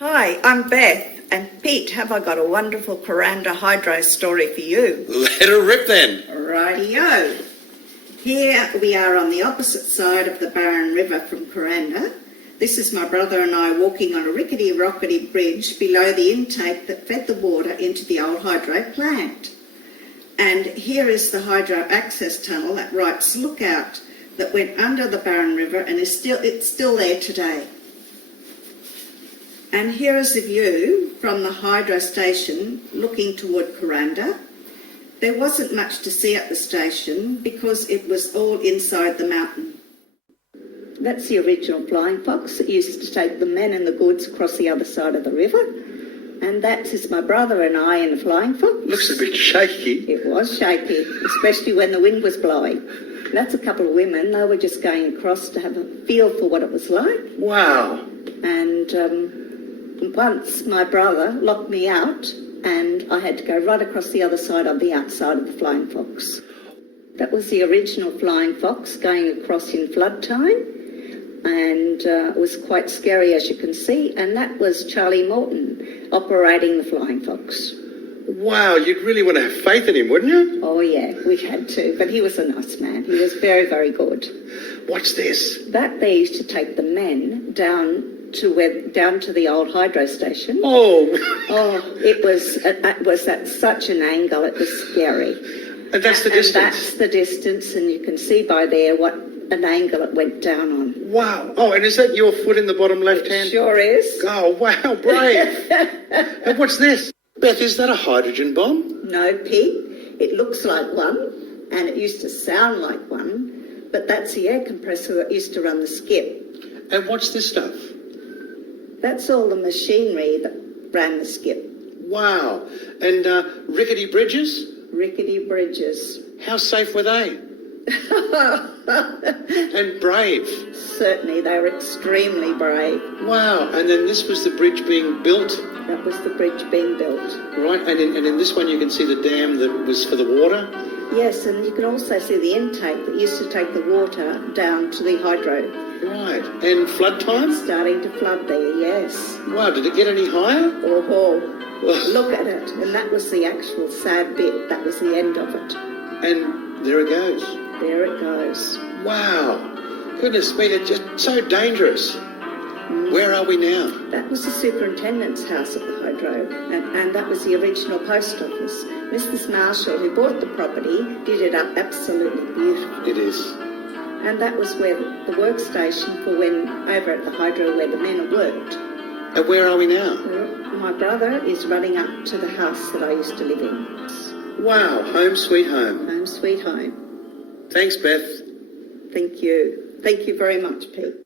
Hi, I'm Beth, and Pete, have I got a wonderful Kuranda hydro story for you? Let her rip then. Rightio. Here we are on the opposite side of the Barron River from Kuranda. This is my brother and I walking on a rickety-rockety bridge below the intake that fed the water into the old hydro plant. And here is the hydro access tunnel at Wright's Lookout that went under the Barron River and it's still there today. And here is a view from the hydro station looking toward Kuranda. There wasn't much to see at the station because it was all inside the mountain. That's the original Flying Fox that used to take the men and the goods across the other side of the river. And that is my brother and I in the Flying Fox. Looks a bit shaky. It was shaky, especially when the wind was blowing. That's a couple of women. They were just going across to have a feel for what it was like. Wow. And once my brother locked me out and I had to go right across the other side on the outside of the Flying Fox. That was the original Flying Fox going across in flood time, and it was quite scary, as you can see, and that was Charlie Morton operating the Flying Fox. Wow, you'd really want to have faith in him, wouldn't you? Oh yeah, we had to, but he was a nice man. He was very, very good. What's this? That they used to take the men down to the old hydro station. Oh, it was at such an angle, it was scary. and that's the distance. And that's the distance, and you can see by there what an angle it went down on. Wow. Oh, and is that your foot in the bottom left hand? Sure is. Oh, wow, brave. And what's this? Beth, is that a hydrogen bomb? No, Pete, it looks like one, and it used to sound like one, but that's the air compressor that used to run the skip. And what's this stuff? That's all the machinery that ran the skip. Wow. And rickety bridges? Rickety bridges. How safe were they? And brave. Certainly, they were extremely brave. Wow. And then this was the bridge being built? That was the bridge being built. Right, and in this one you can see the dam that was for the water? Yes, and you can also see the intake that used to take the water down to the hydro. Right, and flood time? Starting to flood there, yes. Wow, did it get any higher? Oh, look at it. And that was the actual sad bit. That was the end of it. And there it goes. There it goes. Wow. Goodness me, it's just so dangerous. Where are we now? That was the superintendent's house at the hydro, and that was the original post office. Mrs. Marshall, who bought the property, did it up absolutely beautiful. It is. And that was where the workstation for when, over at the hydro where the men had worked. And where are we now? My brother is running up to the house that I used to live in. Wow, home sweet home. Home sweet home. Thanks, Beth. Thank you. Thank you very much, Pete.